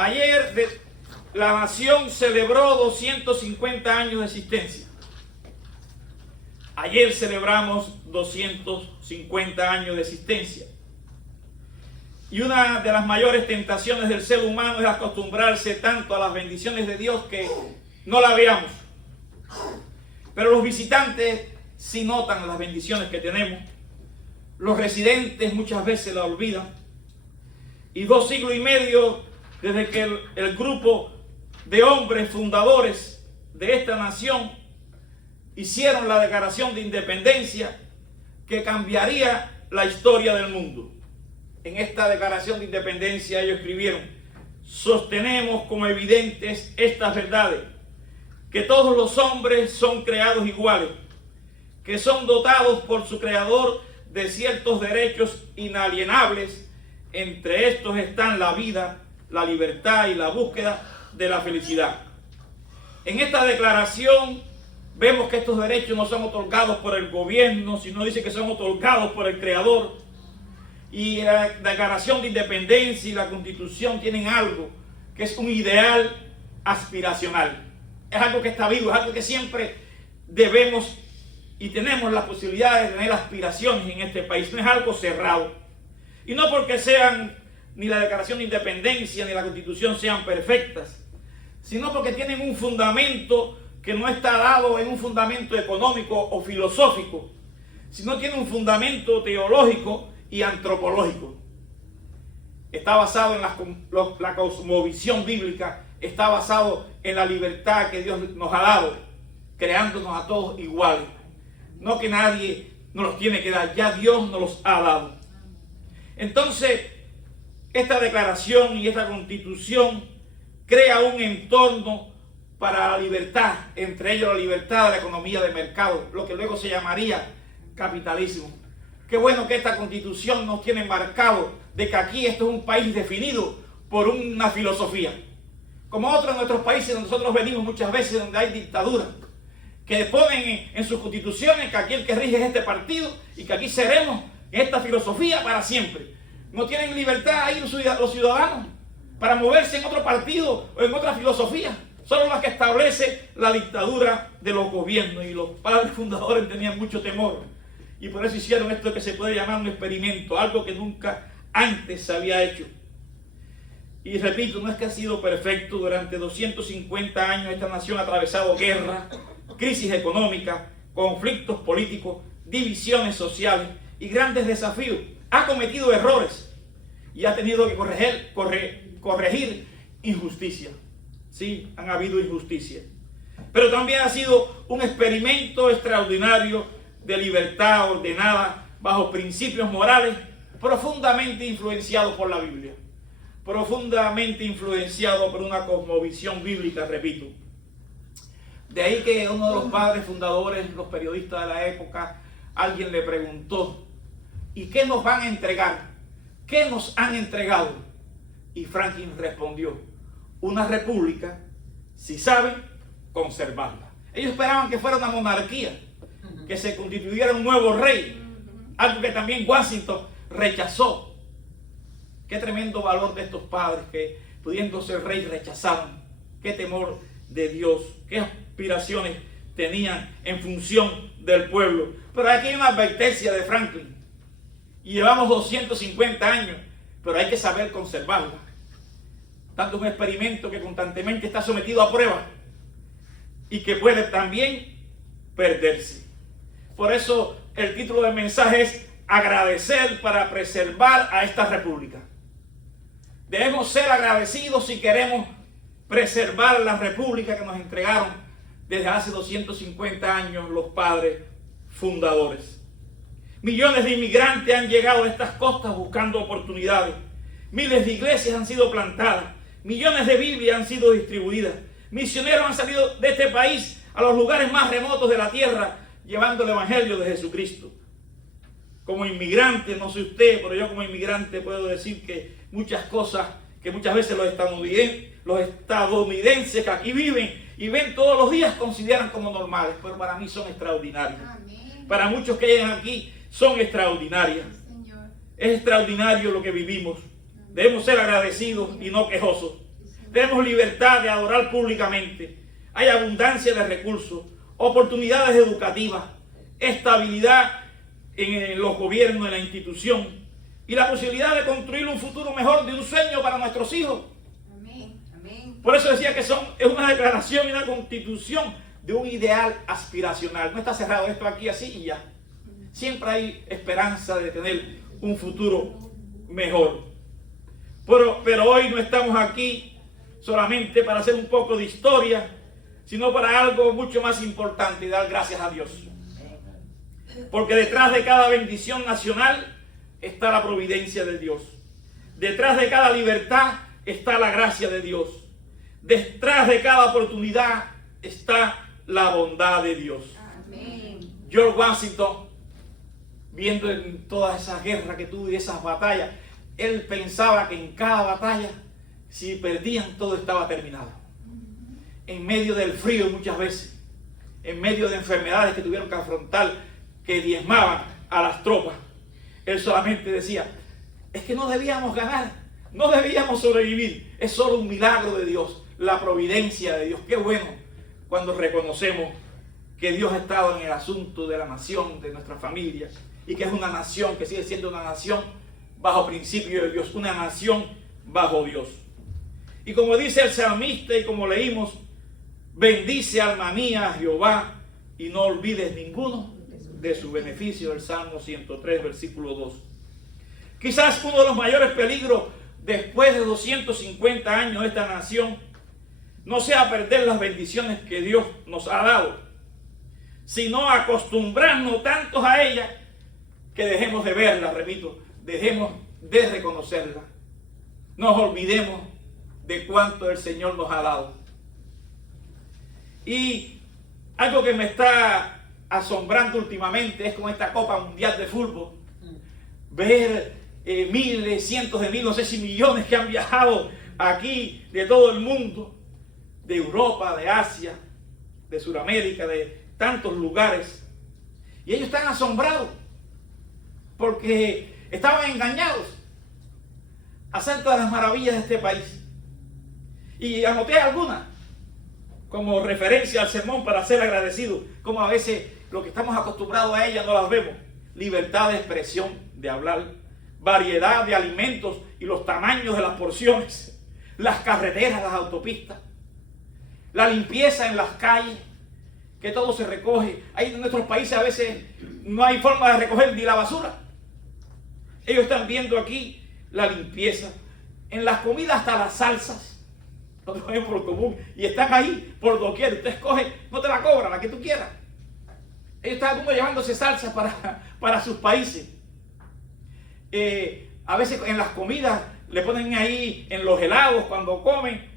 Ayer la nación celebró 250 años de existencia. Ayer celebramos 250 años de existencia. Y una de las mayores tentaciones del ser humano es acostumbrarse tanto a las bendiciones de Dios que no la veamos. Pero los visitantes sí notan las bendiciones que tenemos. Los residentes muchas veces la olvidan. Y 2 siglos y medio desde que el grupo de hombres fundadores de esta nación hicieron la declaración de independencia que cambiaría la historia del mundo. En esta declaración de independencia ellos escribieron: sostenemos como evidentes estas verdades, que todos los hombres son creados iguales, que son dotados por su creador de ciertos derechos inalienables. Entre estos están la vida, la libertad y la búsqueda de la felicidad. En esta declaración vemos que estos derechos no son otorgados por el gobierno, sino dice que son otorgados por el creador. Y la declaración de independencia y la constitución tienen algo que es un ideal aspiracional. Es algo que está vivo, es algo que siempre debemos y tenemos la posibilidad de tener aspiraciones en este país. No es algo cerrado. Y no porque sean ni la declaración de independencia ni la constitución sean perfectas, sino porque tienen un fundamento que no está dado en un fundamento económico o filosófico, sino tiene un fundamento teológico y antropológico. Está basado en la cosmovisión bíblica, está basado en la libertad que Dios nos ha dado, creándonos a todos iguales. No que nadie nos los tiene que dar, ya Dios nos los ha dado. Entonces, esta declaración y esta constitución crea un entorno para la libertad, entre ellos la libertad de la economía de mercado, lo que luego se llamaría capitalismo. Qué bueno que esta constitución nos tiene marcado de que aquí esto es un país definido por una filosofía. Como otros de nuestros países donde nosotros venimos muchas veces, donde hay dictadura, que ponen en sus constituciones que aquí el que rige es este partido y que aquí seremos esta filosofía para siempre. No tienen libertad ahí los ciudadanos para moverse en otro partido o en otra filosofía. Solo la que establece la dictadura de los gobiernos, y los padres fundadores tenían mucho temor. Y por eso hicieron esto que se puede llamar un experimento, algo que nunca antes se había hecho. Y repito, no es que ha sido perfecto. Durante 250 años esta nación ha atravesado guerra, crisis económica, conflictos políticos, divisiones sociales y grandes desafíos. Ha cometido errores y ha tenido que corregir injusticia. Sí, han habido injusticia. Pero también ha sido un experimento extraordinario de libertad ordenada bajo principios morales profundamente influenciados por la Biblia. Profundamente influenciado por una cosmovisión bíblica, repito. De ahí que uno de los padres fundadores, los periodistas de la época, alguien le preguntó: ¿y qué nos van a entregar? ¿Qué nos han entregado? Y Franklin respondió: una república, si saben conservarla. Ellos esperaban que fuera una monarquía, que se constituyera un nuevo rey, algo que también Washington rechazó. Qué tremendo valor de estos padres que, pudiendo ser rey, rechazaron. Qué temor de Dios, qué aspiraciones tenían en función del pueblo. Pero aquí hay una advertencia de Franklin. Y llevamos 250 años, pero hay que saber conservarla. Tanto un experimento que constantemente está sometido a prueba y que puede también perderse. Por eso el título del mensaje es agradecer para preservar a esta república. Debemos ser agradecidos si queremos preservar la república que nos entregaron desde hace 250 años los padres fundadores. Millones de inmigrantes han llegado a estas costas buscando oportunidades. Miles de iglesias han sido plantadas. Millones de Biblias han sido distribuidas. Misioneros han salido de este país a los lugares más remotos de la tierra llevando el evangelio de Jesucristo. Como inmigrante, no sé usted, pero yo como inmigrante puedo decir que muchas cosas que muchas veces los estadounidenses que aquí viven y ven todos los días consideran como normales, pero para mí son extraordinarias. Amén. Para muchos que llegan aquí son extraordinarias. Señor. Es extraordinario lo que vivimos. Debemos ser agradecidos y no quejosos. tenemos libertad de adorar públicamente, hay abundancia de recursos, oportunidades educativas, estabilidad en los gobiernos, en la institución y la posibilidad de construir un futuro mejor, de un sueño para nuestros hijos. Amén. Amén. Por eso decía que es una declaración y una constitución de un ideal aspiracional. No está cerrado esto aquí así y ya. Siempre hay esperanza de tener un futuro mejor. Pero hoy no estamos aquí solamente para hacer un poco de historia, sino para algo mucho más importante, y dar gracias a Dios. Porque detrás de cada bendición nacional está la providencia de Dios. Detrás de cada libertad está la gracia de Dios. Detrás de cada oportunidad está la bondad de Dios. Amén. George Washington, viendo en todas esas guerras que tuvo y esas batallas, él pensaba que en cada batalla, si perdían, todo estaba terminado. En medio del frío muchas veces, en medio de enfermedades que tuvieron que afrontar, que diezmaban a las tropas, él solamente decía, es que no debíamos ganar, no debíamos sobrevivir, es solo un milagro de Dios, la providencia de Dios. Qué bueno cuando reconocemos que Dios ha estado en el asunto de la nación, de nuestra familia, y que es una nación que sigue siendo una nación bajo principio de Dios, una nación bajo Dios. Y como dice el salmista y como leímos, bendice alma mía a Jehová y no olvides ninguno de su beneficio, el Salmo 103, versículo 2. Quizás uno de los mayores peligros después de 250 años de esta nación no sea perder las bendiciones que Dios nos ha dado, sino acostumbrarnos tantos a ella que dejemos de verla, repito, dejemos de reconocerla. Nos olvidemos de cuánto el Señor nos ha dado. Y algo que me está asombrando últimamente es con esta Copa Mundial de Fútbol, ver miles, cientos de miles, no sé si millones que han viajado aquí de todo el mundo, de Europa, de Asia, de Sudamérica, de tantos lugares, y ellos están asombrados porque estaban engañados acerca de las maravillas de este país. Y anoté algunas como referencia al sermón para ser agradecido, como a veces lo que estamos acostumbrados a ella no las vemos. Libertad de expresión, de hablar, variedad de alimentos y los tamaños de las porciones, las carreteras, las autopistas, la limpieza en las calles, que todo se recoge. Ahí en nuestros países a veces no hay forma de recoger ni la basura. Ellos están viendo aquí la limpieza, en las comidas hasta las salsas, no te cogen por común, y están ahí por doquier. Usted escoge, no te la cobran, la que tú quieras. Ellos están llevándose salsas para sus países. A veces en las comidas le ponen ahí, en los helados cuando comen,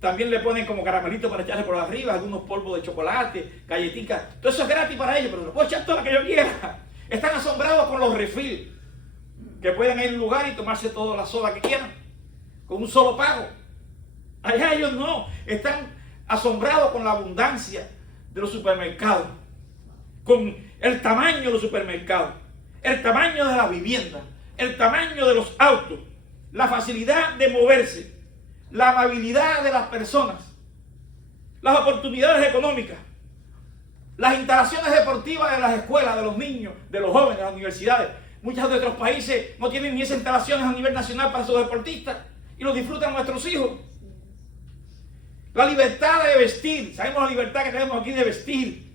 también le ponen como caramelito para echarle por arriba, algunos polvos de chocolate, galletitas. Todo eso es gratis para ellos, pero no puedo echar todo lo que yo quiera. Están asombrados con los refills, que pueden ir a un lugar y tomarse toda la soda que quieran, con un solo pago. Allá ellos no, están asombrados con la abundancia de los supermercados, con el tamaño de los supermercados, el tamaño de la vivienda, el tamaño de los autos, la facilidad de moverse, la amabilidad de las personas, las oportunidades económicas, las instalaciones deportivas de las escuelas, de los niños, de los jóvenes, de las universidades. Muchos de nuestros países no tienen ni esas instalaciones a nivel nacional para sus deportistas y lo disfrutan nuestros hijos. La libertad de vestir, sabemos la libertad que tenemos aquí de vestir,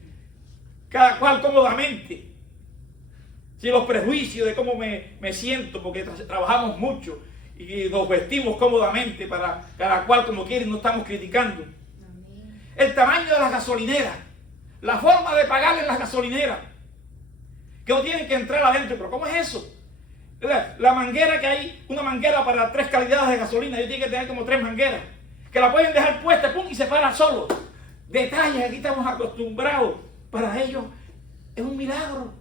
cada cual cómodamente, sin los prejuicios de cómo me siento, porque trabajamos mucho y nos vestimos cómodamente para cada cual como quiere y no estamos criticando. Amén. El tamaño de las gasolineras, la forma de pagar en las gasolineras, que no tienen que entrar adentro. Pero ¿cómo es eso? La manguera que hay, una manguera para 3 calidades de gasolina, yo tiene que tener como 3 mangueras, que la pueden dejar puesta, pum, y se para solo. Detalles, aquí estamos acostumbrados. Para ellos es un milagro,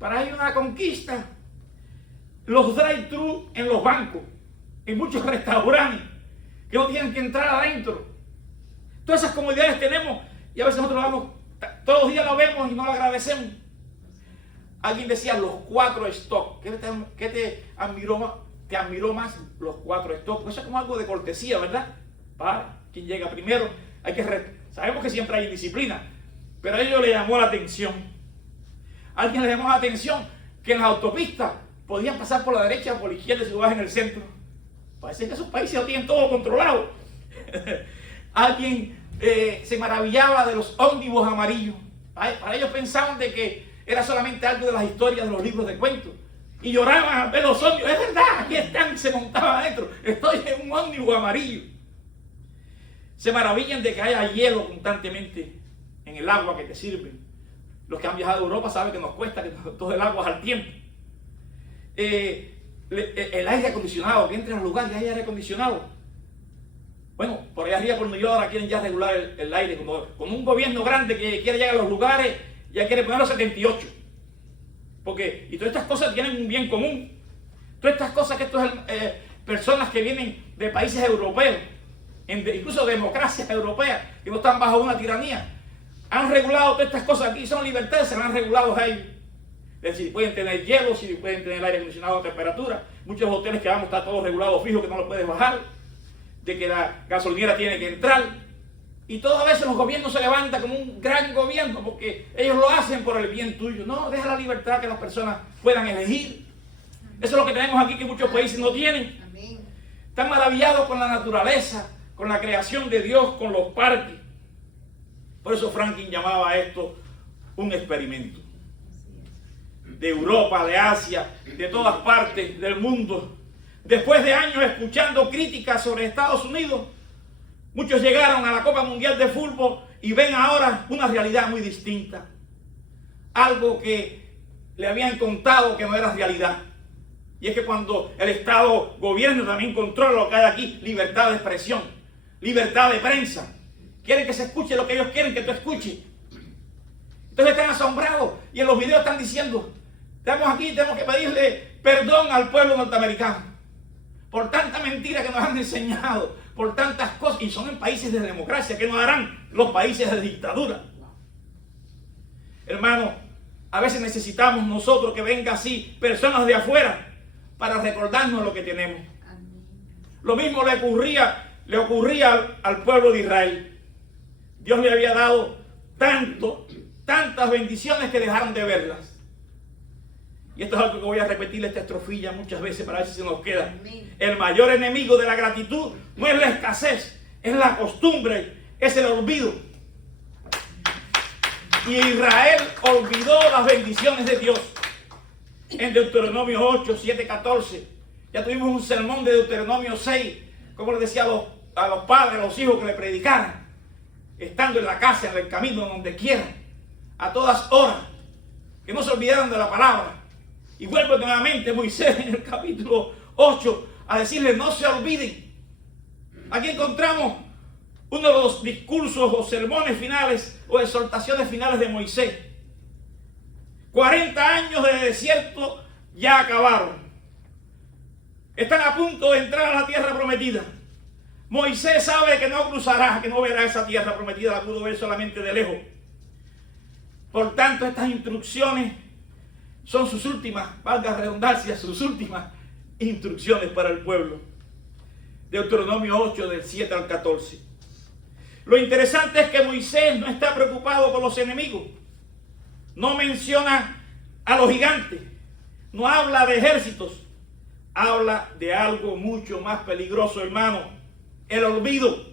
para ellos una conquista. Los drive-thru en los bancos, en muchos restaurantes, que no tienen que entrar adentro. Todas esas comodidades tenemos y a veces nosotros vamos, todos los días lo vemos y no lo agradecemos. Alguien decía los 4 stop. ¿Qué te admiró más? que admiró más? Los 4 stop. Eso es como algo de cortesía, ¿verdad? Para quien llega primero. Sabemos que siempre hay disciplina, pero a ellos le llamó la atención. A alguien le llamó la atención que en las autopistas podían pasar por la derecha o por la izquierda si tú vas en el centro. Parece que esos países lo tienen todo controlado. Alguien se maravillaba de los ómnibus amarillos. Para ellos pensaban de que era solamente algo de las historias de los libros de cuentos. Y lloraban al ver los ómnibus. Es verdad, aquí están, se montaban adentro. Estoy en un ómnibus amarillo. Se maravillan de que haya hielo constantemente en el agua que te sirve. Los que han viajado a Europa saben que nos cuesta que todo el agua es al tiempo. El aire acondicionado, que entre en los lugares y hay aire acondicionado. Bueno, por allá arriba por New York quieren ya regular el aire, como un gobierno grande que quiere llegar a los lugares, ya quiere ponerlo a 78. Y todas estas cosas tienen un bien común. Todas estas cosas que personas que vienen de países europeos, incluso democracias europeas, que no están bajo una tiranía, han regulado todas estas cosas aquí, son libertades, se las han regulado a ellos. Es decir, pueden tener hielo, si pueden tener aire acondicionado a temperatura. Muchos hoteles que vamos está todo regulado fijo, que no lo puedes bajar, de que la gasolinera tiene que entrar. Y todas veces los gobiernos se levantan como un gran gobierno porque ellos lo hacen por el bien tuyo. No, deja la libertad que las personas puedan elegir. Eso es lo que tenemos aquí que muchos países no tienen. Están maravillados con la naturaleza, con la creación de Dios, con los parques. Por eso Franklin llamaba a esto un experimento. De Europa, de Asia, de todas partes del mundo. Después de años escuchando críticas sobre Estados Unidos, muchos llegaron a la Copa Mundial de Fútbol y ven ahora una realidad muy distinta. Algo que le habían contado que no era realidad. Y es que cuando el Estado gobierno también controla lo que hay aquí, libertad de expresión, libertad de prensa. Quieren que se escuche lo que ellos quieren que tú escuches. Entonces están asombrados y en los videos están diciendo, estamos aquí, tenemos que pedirle perdón al pueblo norteamericano por tanta mentira que nos han enseñado, por tantas cosas, y son en países de democracia, que nos harán los países de dictadura. Hermano, a veces necesitamos nosotros que venga así personas de afuera para recordarnos lo que tenemos. Lo mismo le ocurría al pueblo de Israel. Dios le había dado tantas bendiciones que dejaron de verlas. Y esto es algo que voy a repetir esta estrofilla muchas veces para ver si se nos queda. El mayor enemigo de la gratitud no es la escasez, es la costumbre, es el olvido. Y Israel olvidó las bendiciones de Dios. En Deuteronomio 8, 7, 14. Ya tuvimos un sermón de Deuteronomio 6, como le decía a los padres, a los hijos que le predicaran, estando en la casa, en el camino, donde quieran, a todas horas, que no se olvidaran de la palabra. Y vuelve nuevamente Moisés en el capítulo 8 a decirle, no se olviden. Aquí encontramos uno de los discursos o sermones finales o exhortaciones finales de Moisés. 40 años de desierto ya acabaron. Están a punto de entrar a la tierra prometida. Moisés sabe que no cruzará, que no verá esa tierra prometida, la pudo ver solamente de lejos. Por tanto, estas instrucciones son sus últimas, valga la redundancia, sus últimas instrucciones para el pueblo. Deuteronomio 8, del 7 al 14. Lo interesante es que Moisés no está preocupado por los enemigos. No menciona a los gigantes. No habla de ejércitos. Habla de algo mucho más peligroso, hermano. El olvido.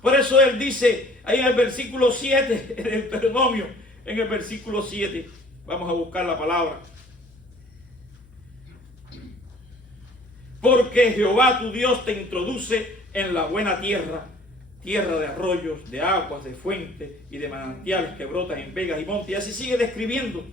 Por eso él dice ahí en el versículo 7, en el Deuteronomio, en el versículo 7. Vamos a buscar la palabra. Porque Jehová tu Dios te introduce en la buena tierra, tierra de arroyos, de aguas, de fuentes y de manantiales que brotan en vegas y montes. Y así sigue describiendo.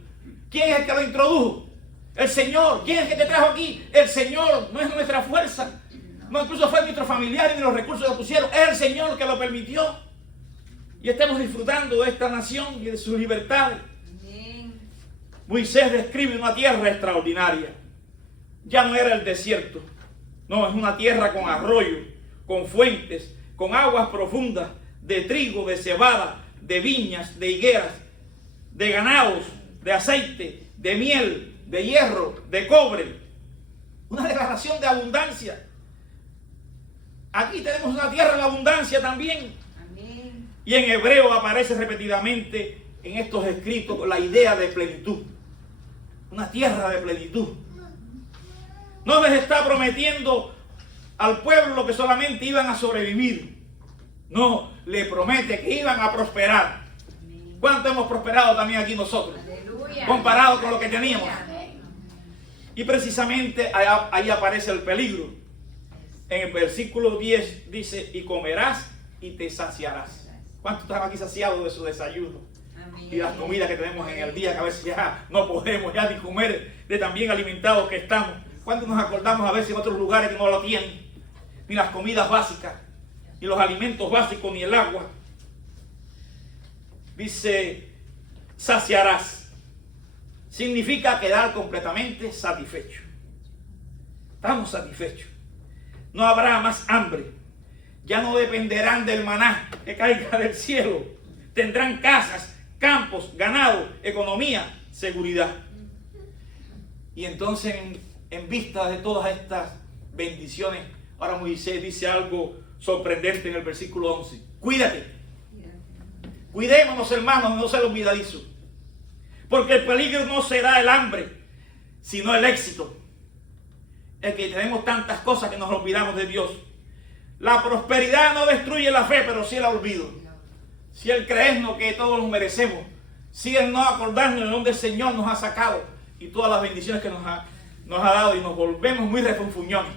¿Quién es el que lo introdujo? El Señor. ¿Quién es el que te trajo aquí? El Señor. No es nuestra fuerza. No incluso fue nuestro familiar ni los recursos que pusieron. Es el Señor que lo permitió. Y estamos disfrutando de esta nación y de sus libertades. Moisés describe una tierra extraordinaria. Ya no era el desierto. No, es una tierra con arroyos, con fuentes, con aguas profundas, de trigo, de cebada, de viñas, de higueras, de ganados, de aceite, de miel, de hierro, de cobre. Una declaración de abundancia. Aquí tenemos una tierra en abundancia también. Amén. Y en hebreo aparece repetidamente en estos escritos la idea de plenitud. Una tierra de plenitud. No les está prometiendo al pueblo que solamente iban a sobrevivir. No, le promete que iban a prosperar. ¿Cuánto hemos prosperado también aquí nosotros? Aleluya. Comparado con lo que teníamos. Amén. Y precisamente ahí aparece el peligro. En el versículo 10 dice, y comerás y te saciarás. ¿Cuántos están aquí saciados de su desayuno? Amén. Y las comidas que tenemos en el día, que a veces ya no podemos ya ni comer de tan bien alimentados que estamos. ¿Cuántos nos acordamos a veces en otros lugares que no lo tienen? Ni las comidas básicas, ni los alimentos básicos, ni el agua. Dice, saciarás. Significa quedar completamente satisfecho. Estamos satisfechos. No habrá más hambre. Ya no dependerán del maná que caiga del cielo. Tendrán casas, campos, ganado, economía, seguridad. Y entonces, en vista de todas estas bendiciones, ahora Moisés dice algo sorprendente en el versículo 11. Cuídate. Cuidémonos, hermanos, no ser olvidadizos. Porque el peligro no será el hambre, sino el éxito. El que tenemos tantas cosas que nos olvidamos de Dios. La prosperidad no destruye la fe, pero sí el olvido. Si el creernos que todos lo merecemos, si el no acordarnos de donde el Señor nos ha sacado y todas las bendiciones que nos ha dado, y nos volvemos muy refunfuñones,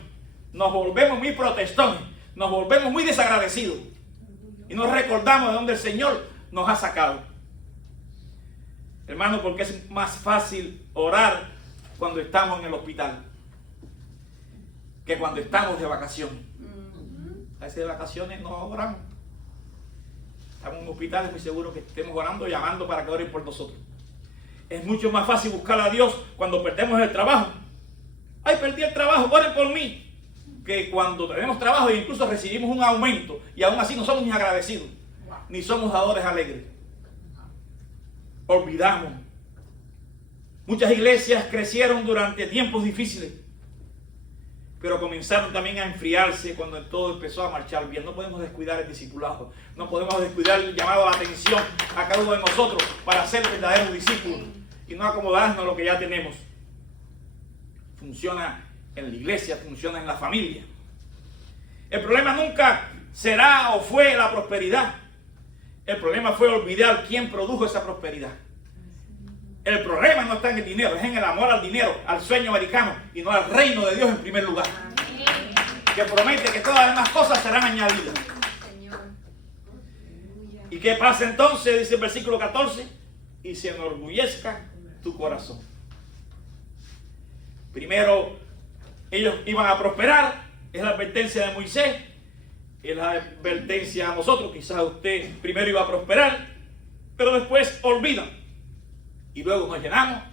nos volvemos muy protestones, nos volvemos muy desagradecidos y nos recordamos de donde el Señor nos ha sacado. Hermano, porque es más fácil orar cuando estamos en el hospital que cuando estamos de vacaciones. A veces de vacaciones no oramos. Estamos en un hospital, es muy seguro que estemos orando, llamando para que oren por nosotros. Es mucho más fácil buscar a Dios cuando perdemos el trabajo. Ay, perdí el trabajo, oren por mí. Que cuando tenemos trabajo e incluso recibimos un aumento y aún así no somos ni agradecidos, ni somos dadores alegres. Olvidamos. Muchas iglesias crecieron durante tiempos difíciles, pero comenzaron también a enfriarse cuando todo empezó a marchar bien. No podemos descuidar el discipulado, no podemos descuidar el llamado a la atención a cada uno de nosotros para ser verdaderos discípulos y no acomodarnos a lo que ya tenemos. Funciona en la iglesia, funciona en la familia. El problema nunca será o fue la prosperidad. El problema fue olvidar quién produjo esa prosperidad. El problema no está en el dinero, es en el amor al dinero, al sueño americano y no al reino de Dios en primer lugar. Amén. Que promete que todas las demás cosas serán añadidas. Señor. ¿Y qué pasa entonces? Dice el versículo 14, y se enorgullezca tu corazón. Primero, ellos iban a prosperar, es la advertencia de Moisés, es la advertencia a nosotros. Quizás usted primero iba a prosperar, pero después olvidan. Y luego nos llenamos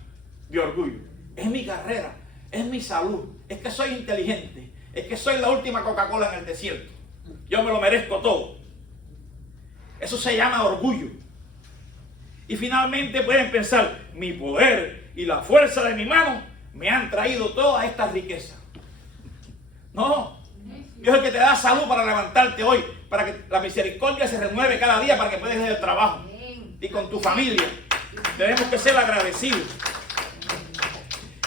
de orgullo. Es mi carrera, es mi salud, es que soy inteligente, es que soy la última Coca-Cola en el desierto. Yo me lo merezco todo. Eso se llama orgullo. Y finalmente pueden pensar, mi poder y la fuerza de mi mano me han traído toda esta riqueza. No, Dios es el que te da salud para levantarte hoy, para que la misericordia se renueve cada día, para que puedas ir al trabajo y con tu familia. Tenemos que ser agradecidos.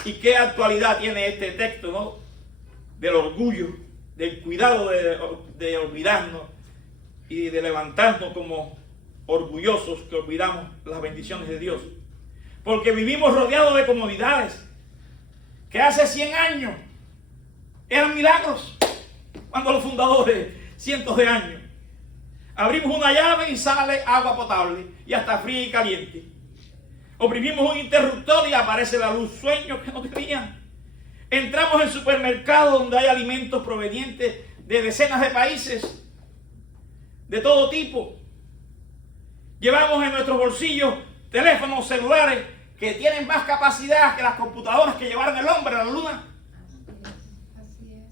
¿Y qué actualidad tiene este texto, no? Del orgullo, del cuidado de olvidarnos y de levantarnos como orgullosos que olvidamos las bendiciones de Dios. Porque vivimos rodeados de comodidades que hace 100 años eran milagros. Cuando los fundadores, cientos de años, abrimos una llave y sale agua potable y hasta fría y caliente. Oprimimos un interruptor y aparece la luz. Sueños que no tenían. Entramos en supermercados donde hay alimentos provenientes de decenas de países, de todo tipo. Llevamos en nuestros bolsillos teléfonos celulares que tienen más capacidad que las computadoras que llevaron el hombre a la luna.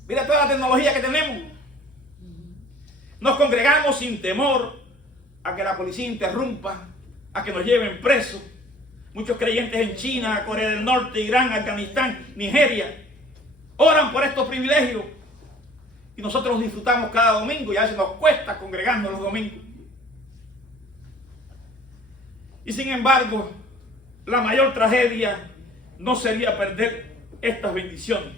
Mira toda la tecnología que tenemos. Nos congregamos sin temor a que la policía interrumpa, a que nos lleven presos. Muchos creyentes en China, Corea del Norte, Irán, Afganistán, Nigeria. oran por estos privilegios y nosotros los disfrutamos cada domingo y a veces nos cuesta congregarnos los domingos. Y sin embargo, la mayor tragedia no sería perder estas bendiciones.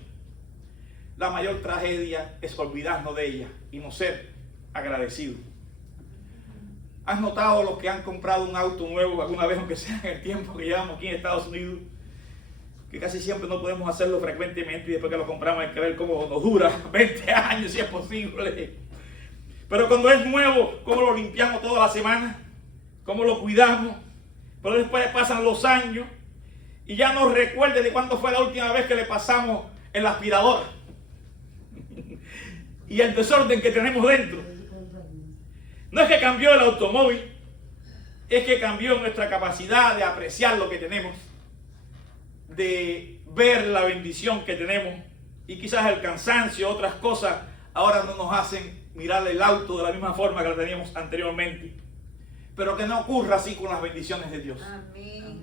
La mayor tragedia es olvidarnos de ellas y no ser agradecidos. ¿Has notado los que han comprado un auto nuevo alguna vez, aunque sea en el tiempo que llevamos aquí en Estados Unidos? Que casi siempre no podemos hacerlo frecuentemente y después que lo compramos hay que ver cómo nos dura 20 años si es posible. Pero cuando es nuevo, cómo lo limpiamos toda la semana, cómo lo cuidamos. Pero después pasan los años y ya no recuerde de cuándo fue la última vez que le pasamos el aspirador y el desorden que tenemos dentro. No es que cambió el automóvil, es que cambió nuestra capacidad de apreciar lo que tenemos, de ver la bendición que tenemos, y quizás el cansancio, otras cosas, ahora no nos hacen mirar el auto de la misma forma que lo teníamos anteriormente. Pero que no ocurra así con las bendiciones de Dios. Amén.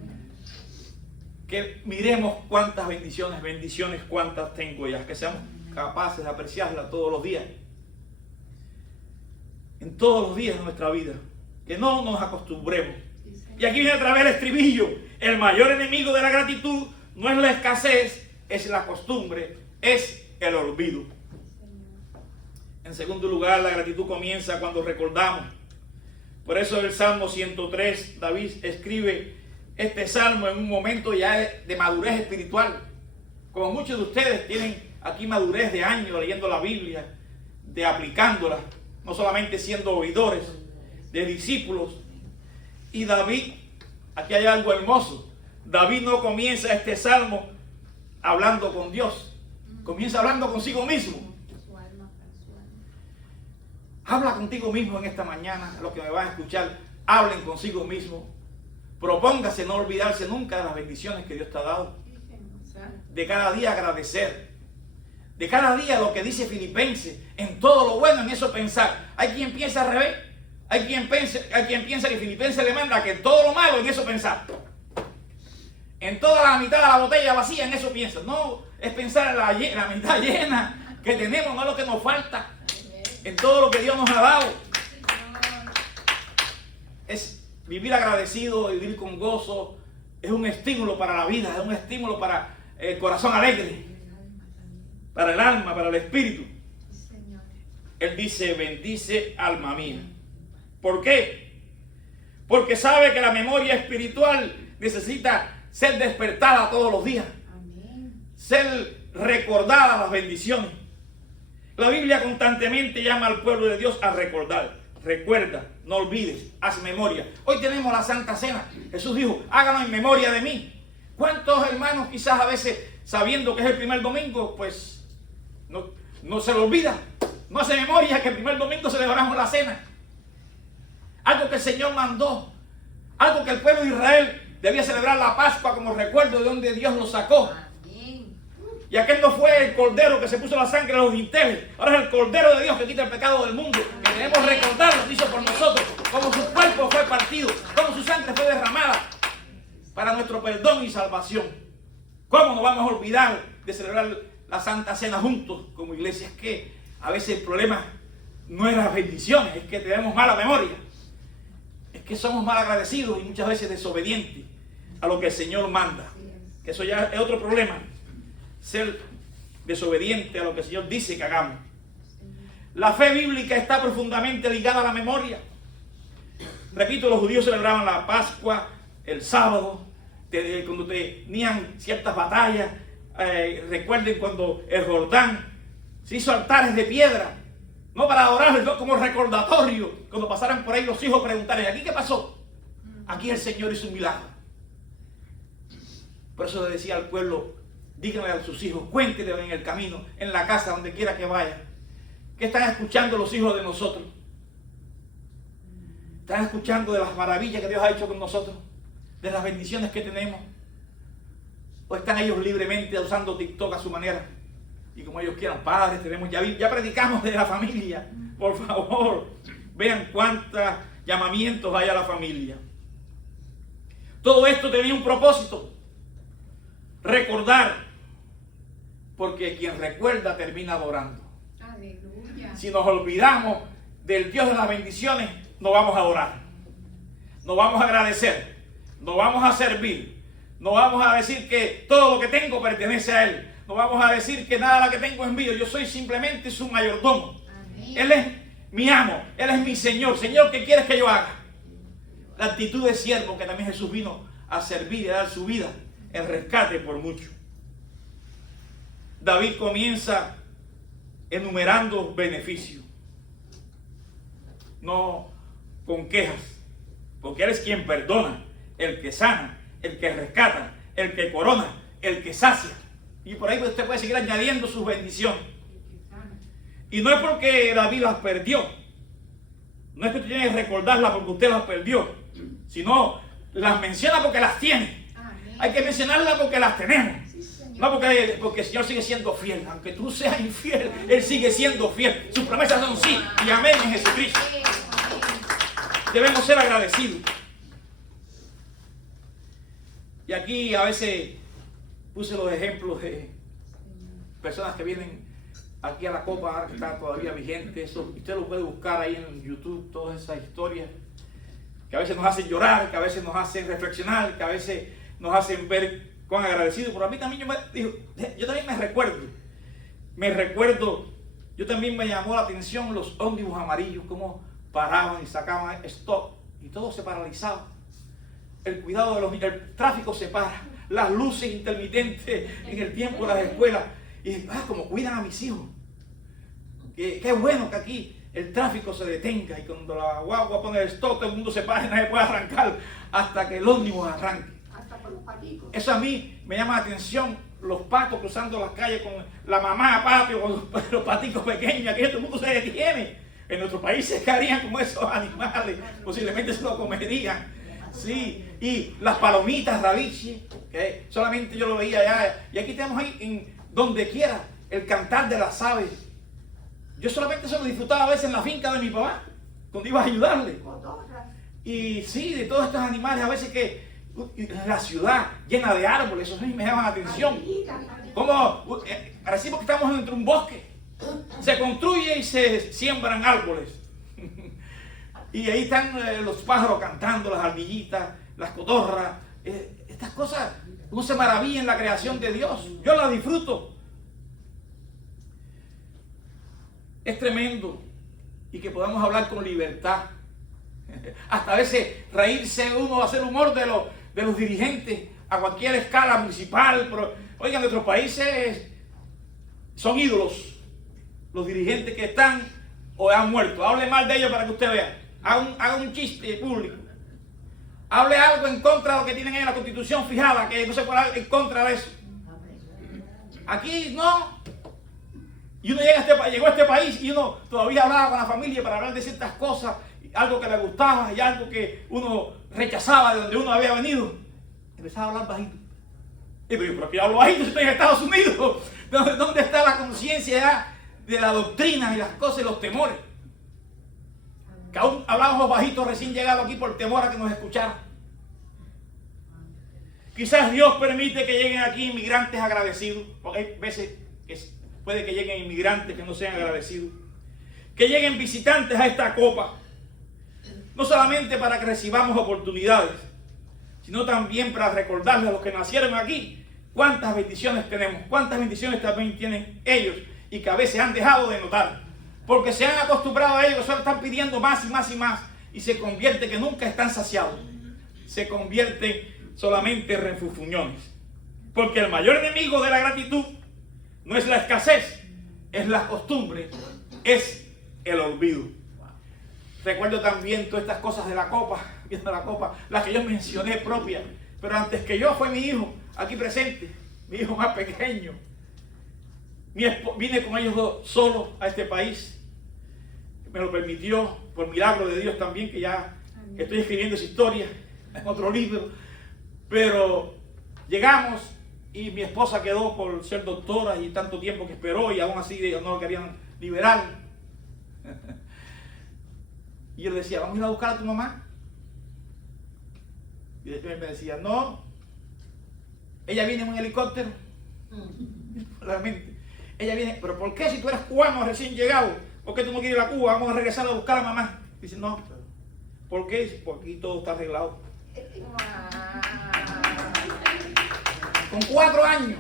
Que miremos cuántas bendiciones cuántas tengo ya, que seamos capaces de apreciarlas todos los días. En todos los días de nuestra vida. Que no nos acostumbremos. Y aquí viene otra vez el estribillo. El mayor enemigo de la gratitud no es la escasez, es la costumbre, es el olvido. En segundo lugar, la gratitud comienza cuando recordamos. Por eso el Salmo 103, David escribe este salmo en un momento ya de madurez espiritual. Como muchos de ustedes tienen aquí madurez de años leyendo la Biblia, de aplicándola, no solamente siendo oidores, de discípulos. Y David, aquí hay algo hermoso. David no comienza este salmo hablando con Dios, comienza hablando consigo mismo. Habla contigo mismo en esta mañana, los que me van a escuchar, hablen consigo mismo. Propóngase no olvidarse nunca de las bendiciones que Dios te ha dado. De cada día agradecer. De cada día lo que dice Filipenses, en todo lo bueno, en eso pensar. Hay quien piensa al revés. Hay quien piensa que Filipenses le manda que en todo lo malo, en eso pensar. En toda la mitad de la botella vacía, en eso piensa. No, es pensar en la mitad llena que tenemos, no lo que nos falta. En todo lo que Dios nos ha dado. Es vivir agradecido, vivir con gozo. Es un estímulo para la vida, es un estímulo para el corazón alegre, para el alma, para el espíritu. Él dice, bendice alma mía. ¿Por qué? Porque sabe que la memoria espiritual necesita ser despertada todos los días. Ser recordada las bendiciones. La Biblia constantemente llama al pueblo de Dios a recordar. Recuerda, no olvides, haz memoria. Hoy tenemos la Santa Cena. Jesús dijo, háganlo en memoria de mí. ¿Cuántos hermanos quizás a veces, sabiendo que es el primer domingo, pues no se lo olvida? No hace memoria que el primer domingo celebramos la cena. Algo que el Señor mandó. Algo que el pueblo de Israel debía celebrar la Pascua como recuerdo de donde Dios lo sacó. Y aquel no fue el cordero que se puso la sangre a los dinteles. Ahora es el cordero de Dios que quita el pecado del mundo. Que debemos recordar lo que hizo por nosotros. Como su cuerpo fue partido. Como su sangre fue derramada. Para nuestro perdón y salvación. ¿Cómo nos vamos a olvidar de celebrar la Santa Cena juntos como iglesia? Es que a veces el problema no es las bendiciones. Es que tenemos mala memoria. Es que somos mal agradecidos y muchas veces desobedientes a lo que el Señor manda. Que eso ya es otro problema. Ser desobediente a lo que el Señor dice que hagamos. La fe bíblica está profundamente ligada a la memoria. Repito, los judíos celebraban la Pascua el sábado, cuando tenían ciertas batallas. Recuerden cuando el Jordán se hizo altares de piedra, no para adorar, sino como recordatorio. Cuando pasaran por ahí los hijos preguntaran, ¿aquí qué pasó? Aquí el Señor hizo un milagro. Por eso le decía al pueblo, díganle a sus hijos, cuéntenle en el camino, en la casa, donde quiera que vayan. ¿Qué están escuchando los hijos de nosotros? ¿Están escuchando de las maravillas que Dios ha hecho con nosotros? ¿De las bendiciones que tenemos? ¿O están ellos libremente usando TikTok a su manera? Y como ellos quieran, padres, ya predicamos de la familia. Por favor, vean cuántos llamamientos hay a la familia. Todo esto tenía un propósito. Recordar porque quien recuerda termina adorando. Aleluya. Si nos olvidamos del Dios de las bendiciones, no vamos a adorar, no vamos a agradecer, no vamos a servir, no vamos a decir que todo lo que tengo pertenece a Él, no vamos a decir que nada de lo que tengo es mío, yo soy simplemente su mayordomo. Amén. Él es mi amo, Él es mi Señor. Señor, ¿qué quieres que yo haga? La actitud de siervo que también Jesús vino a servir y a dar su vida en rescate por mucho. David comienza enumerando beneficios, no con quejas, porque Él es quien perdona, el que sana, el que rescata, el que corona, el que sacia. Y por ahí usted puede seguir añadiendo sus bendiciones. Y no es porque David las perdió, no es que usted tiene que recordarlas porque usted las perdió, sino las menciona porque las tiene. Amén. Hay que mencionarlas porque las tenemos. Sí, Señor. No porque el Señor sigue siendo fiel. Aunque tú seas infiel, Él sigue siendo fiel. Sus promesas son sí y amén en Jesucristo. Amén. Amén. Debemos ser agradecidos. Y aquí a veces puse los ejemplos de personas que vienen aquí a la copa, ahora que está todavía vigente. Eso, usted lo puede buscar ahí en YouTube, todas esas historias que a veces nos hacen llorar, que a veces nos hacen reflexionar, que a veces nos hacen ver cuán agradecidos. Pero a mí también yo también me recuerdo, yo también me llamó la atención los ómnibus amarillos, cómo paraban y sacaban stock y todo se paralizaba. El cuidado el tráfico se para, las luces intermitentes en el tiempo de las escuelas, y como cuidan a mis hijos. Qué bueno que aquí el tráfico se detenga y cuando la guagua pone el stop, todo el mundo se para y nadie puede arrancar hasta que el ómnibus arranque. Hasta por los paticos. Eso a mí me llama la atención, los patos cruzando las calles con la mamá a patio, con los paticos pequeños, aquí todo el mundo se detiene. En nuestro país se caerían como esos animales, posiblemente se lo comerían. Sí, y las palomitas rabiche, que solamente yo lo veía allá, y aquí tenemos ahí en donde quiera el cantar de las aves. Yo solamente se lo disfrutaba a veces en la finca de mi papá, cuando iba a ayudarle. Y sí, de todos estos animales, a veces que la ciudad llena de árboles, eso sí me llama la atención. Como parecimos que estamos dentro de un bosque. Se construye y se siembran árboles. Y ahí están los pájaros cantando, las ardillitas, las cotorras. Estas cosas, uno se maravilla en la creación de Dios. Yo la disfruto. Es tremendo. Y que podamos hablar con libertad. Hasta a veces reírse uno, hacer humor de los dirigentes a cualquier escala municipal. Pero, oigan, nuestros países son ídolos. Los dirigentes que están o han muerto. Hable mal de ellos para que usted vea. Haga un chiste público. Hable algo en contra de lo que tienen en la Constitución fijada, que no se puede hablar en contra de eso. Aquí no. Y uno llegó a este país y uno todavía hablaba con la familia para hablar de ciertas cosas, algo que le gustaba y algo que uno rechazaba de donde uno había venido. Empezaba a hablar bajito. Y pero que yo hablo bajito si estoy en Estados Unidos. ¿Dónde está la conciencia ya de la doctrina y las cosas y los temores? Que aún hablábamos bajito recién llegado aquí por temor a que nos escucharan. Quizás Dios permite que lleguen aquí inmigrantes agradecidos, porque hay veces que puede que lleguen inmigrantes que no sean agradecidos, que lleguen visitantes a esta copa, no solamente para que recibamos oportunidades, sino también para recordarles a los que nacieron aquí cuántas bendiciones tenemos, cuántas bendiciones también tienen ellos y que a veces han dejado de notar, porque se han acostumbrado a ellos, solo están pidiendo más y más y más, y se convierte que nunca están saciados, se convierten solamente en refunfuñones, porque el mayor enemigo de la gratitud no es la escasez, es la costumbre, es el olvido. Recuerdo también todas estas cosas de la copa, viendo la copa, las que yo mencioné propias, pero antes que yo fue mi hijo aquí presente, mi hijo más pequeño. Vine con ellos dos solos a este país. Me lo permitió por milagro de Dios también, que ya estoy escribiendo esa historia en otro libro. Pero llegamos y mi esposa quedó por ser doctora y tanto tiempo que esperó y aún así no lo querían liberar. Y yo le decía, vamos a ir a buscar a tu mamá. Y después me decía, no, ella viene en un helicóptero. Realmente. Ella viene, pero ¿por qué si tú eres cubano recién llegado? ¿Por qué tú no quieres ir a Cuba? Vamos a regresar a buscar a mamá. Dice, no. ¿Por qué? Dice, porque aquí todo está arreglado. Con 4 años.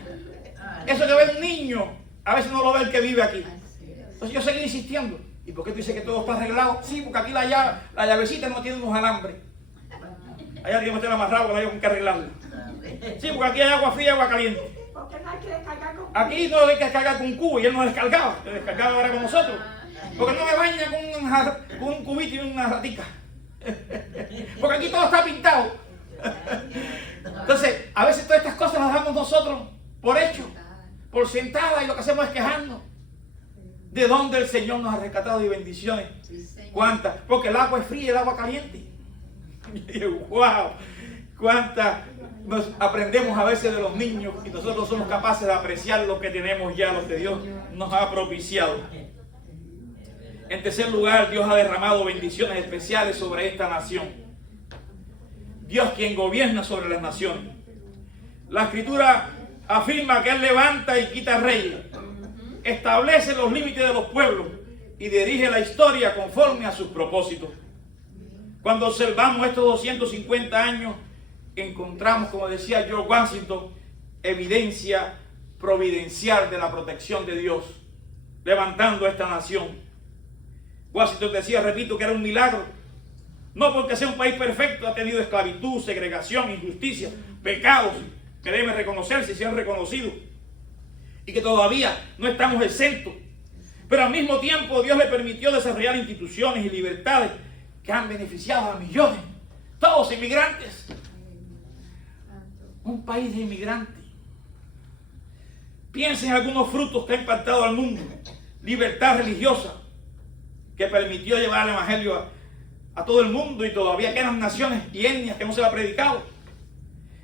Eso que ve un niño, a veces no lo ve el que vive aquí. Entonces yo seguí insistiendo. ¿Y por qué tú dices que todo está arreglado? Sí, porque aquí la llavecita no tiene unos alambres. Allá tiene que estar amarrado, que hay que arreglarlo. Sí, porque aquí hay agua fría y agua caliente. Aquí no hay que descargar con un cubo y él no descargaba. Él descargaba ahora con nosotros. Porque no me baña con un cubito y una ratica. Porque aquí todo está pintado. Entonces, a veces todas estas cosas las damos nosotros por hecho, por sentada, y lo que hacemos es quejarnos. ¿De dónde el Señor nos ha rescatado y bendiciones? ¿Cuántas? Porque el agua es fría y el agua caliente. Y digo, wow, cuántas nos aprendemos a veces de los niños y nosotros somos capaces de apreciar lo que tenemos ya, lo que Dios nos ha propiciado. En tercer lugar, Dios ha derramado bendiciones especiales sobre esta nación. Dios quien gobierna sobre las naciones. La Escritura afirma que Él levanta y quita reyes, establece los límites de los pueblos y dirige la historia conforme a sus propósitos. Cuando observamos estos 250 años, encontramos, como decía George Washington, evidencia providencial de la protección de Dios, levantando a esta nación. Washington decía, repito, que era un milagro. No porque sea un país perfecto, ha tenido esclavitud, segregación, injusticia, pecados que deben reconocerse y sean reconocidos. Y que todavía no estamos exentos. Pero al mismo tiempo Dios le permitió desarrollar instituciones y libertades que han beneficiado a millones. Todos inmigrantes. Un país de inmigrantes. Piensen en algunos frutos que ha impactado al mundo. Libertad religiosa, que permitió llevar el evangelio a todo el mundo, y todavía quedan naciones y etnias que no se le ha predicado.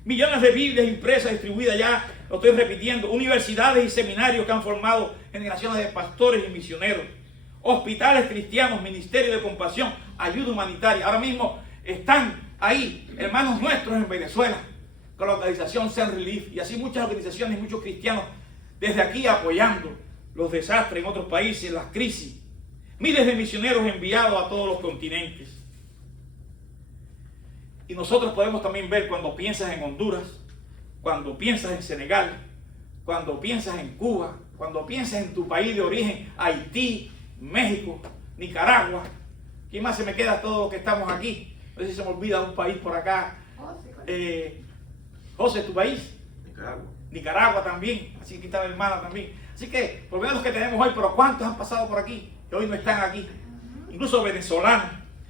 Millones de Biblias impresas, distribuidas ya, lo estoy repitiendo. Universidades y seminarios que han formado generaciones de pastores y misioneros. Hospitales cristianos, ministerios de compasión, ayuda humanitaria. Ahora mismo están ahí hermanos nuestros en Venezuela, con la organización Send Relief, y así muchas organizaciones y muchos cristianos desde aquí apoyando los desastres en otros países, las crisis. Miles de misioneros enviados a todos los continentes. Y nosotros podemos también ver cuando piensas en Honduras, cuando piensas en Senegal, cuando piensas en Cuba, cuando piensas en tu país de origen, Haití, México, Nicaragua. ¿Quién más se me queda todos los que estamos aquí? No sé si se me olvida un país por acá. José, ¿tu país? Nicaragua. Nicaragua también. Así que está la hermana también. Así que, por lo menos los que tenemos hoy, pero ¿cuántos han pasado por aquí? Que hoy no están aquí. Incluso venezolanos.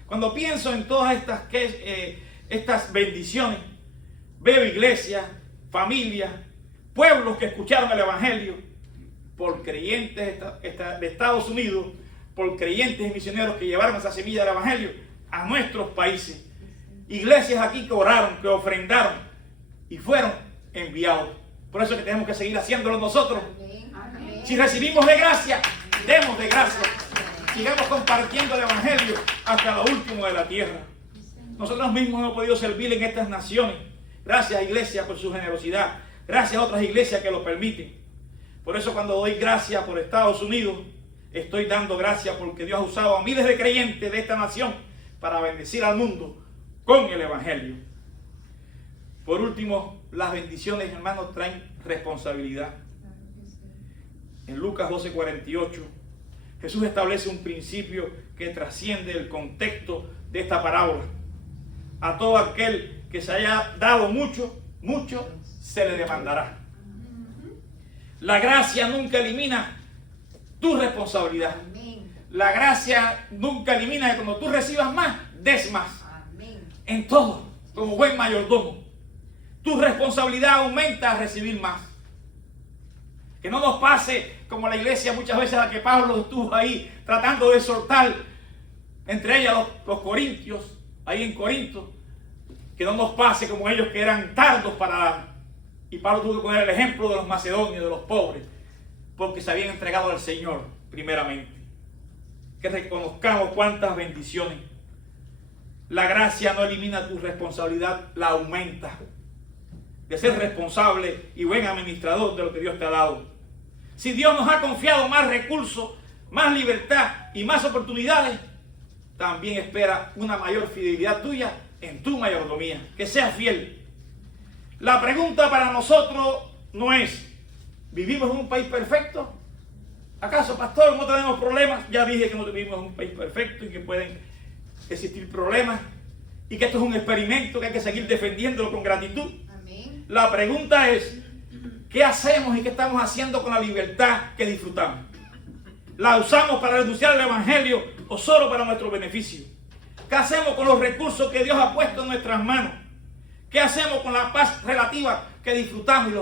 Cuando pienso en todas estas bendiciones, veo iglesias, familias, pueblos que escucharon el evangelio por creyentes de Estados Unidos, por creyentes y misioneros que llevaron esa semilla del evangelio a nuestros países. Iglesias aquí que oraron, que ofrendaron y fueron enviados. Por eso es que tenemos que seguir haciéndolo nosotros. Si recibimos de gracia, demos de gracia. Sigamos compartiendo el evangelio hasta lo último de la tierra. Nosotros mismos hemos podido servir en estas naciones. Gracias, iglesia, por su generosidad. Gracias a otras iglesias que lo permiten. Por eso cuando doy gracias por Estados Unidos, estoy dando gracias porque Dios ha usado a miles de creyentes de esta nación para bendecir al mundo con el evangelio. Por último, las bendiciones, hermanos, traen responsabilidad. En Lucas 12:48, Jesús establece un principio que trasciende el contexto de esta parábola. A todo aquel que se haya dado mucho, mucho se le demandará. La gracia nunca elimina tu responsabilidad. La gracia nunca elimina que cuando tú recibas más, des más. En todo, como buen mayordomo. Tu responsabilidad aumenta a recibir más. Que no nos pase como la iglesia muchas veces a la que Pablo estuvo ahí tratando de exhortar, entre ellas los corintios, ahí en Corinto. Que no nos pase como ellos que eran tardos para dar. Y Pablo tuvo que poner el ejemplo de los macedonios, de los pobres, porque se habían entregado al Señor primeramente. Que reconozcamos cuántas bendiciones. La gracia no elimina tu responsabilidad, la aumenta. De ser responsable y buen administrador de lo que Dios te ha dado. Si Dios nos ha confiado más recursos, más libertad y más oportunidades, también espera una mayor fidelidad tuya en tu mayordomía. Que seas fiel. La pregunta para nosotros no es, ¿vivimos en un país perfecto? ¿Acaso, pastor, no tenemos problemas? Ya dije que no vivimos en un país perfecto y que pueden existir problemas y que esto es un experimento que hay que seguir defendiéndolo con gratitud. Amén. La pregunta es, ¿qué hacemos y qué estamos haciendo con la libertad que disfrutamos? ¿La usamos para renunciar al evangelio o solo para nuestro beneficio? ¿Qué hacemos con los recursos que Dios ha puesto en nuestras manos? ¿Qué hacemos con la paz relativa que disfrutamos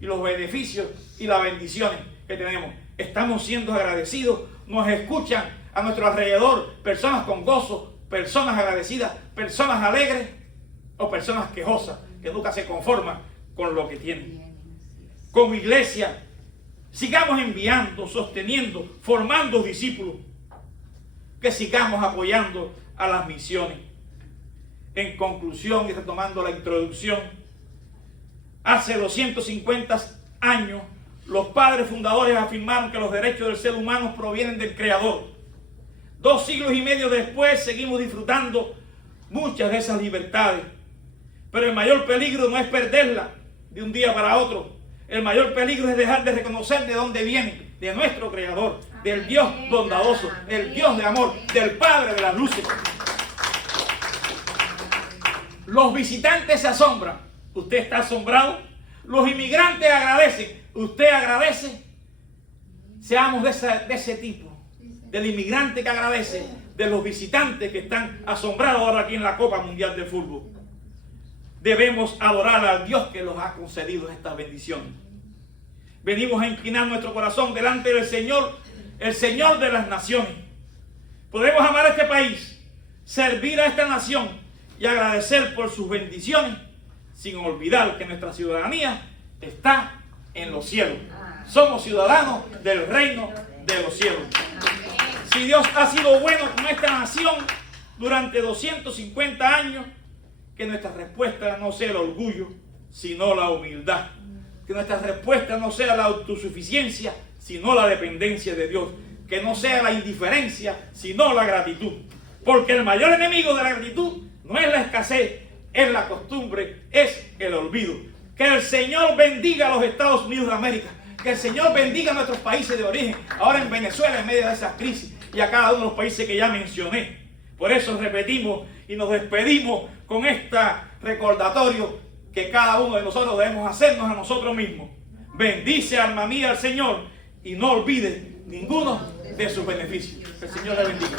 y los beneficios y las bendiciones que tenemos? ¿Estamos siendo agradecidos? ¿Nos escuchan a nuestro alrededor personas con gozo, personas agradecidas, personas alegres o personas quejosas que nunca se conforman con lo que tienen? Como iglesia, sigamos enviando, sosteniendo, formando discípulos, que sigamos apoyando a las misiones. En conclusión y retomando la introducción, hace 250 años los padres fundadores afirmaron que los derechos del ser humano provienen del Creador. 2 siglos y medio después seguimos disfrutando muchas de esas libertades, pero el mayor peligro no es perderla de un día para otro. El mayor peligro es dejar de reconocer de dónde viene, de nuestro Creador, del Dios bondadoso, del Dios de amor, del Padre de las luces. Los visitantes se asombran. ¿Usted está asombrado? Los inmigrantes agradecen. ¿Usted agradece? Seamos de ese tipo, del inmigrante que agradece, de los visitantes que están asombrados ahora aquí en la Copa Mundial de Fútbol. Debemos adorar al Dios que nos ha concedido esta bendición. Venimos a inclinar nuestro corazón delante del Señor, el Señor de las naciones. Podemos amar a este país, servir a esta nación y agradecer por sus bendiciones, sin olvidar que nuestra ciudadanía está en los cielos. Somos ciudadanos del reino de los cielos. Si Dios ha sido bueno con esta nación durante 250 años, que nuestra respuesta no sea el orgullo, sino la humildad. Que nuestra respuesta no sea la autosuficiencia, sino la dependencia de Dios. Que no sea la indiferencia, sino la gratitud. Porque el mayor enemigo de la gratitud no es la escasez, es la costumbre, es el olvido. Que el Señor bendiga a los Estados Unidos de América. Que el Señor bendiga a nuestros países de origen. Ahora en Venezuela, en medio de esas crisis. Y a cada uno de los países que ya mencioné. Por eso repetimos y nos despedimos con este recordatorio que cada uno de nosotros debemos hacernos a nosotros mismos. Bendice, alma mía, al Señor y no olvides ninguno de sus beneficios. Que el Señor le bendiga.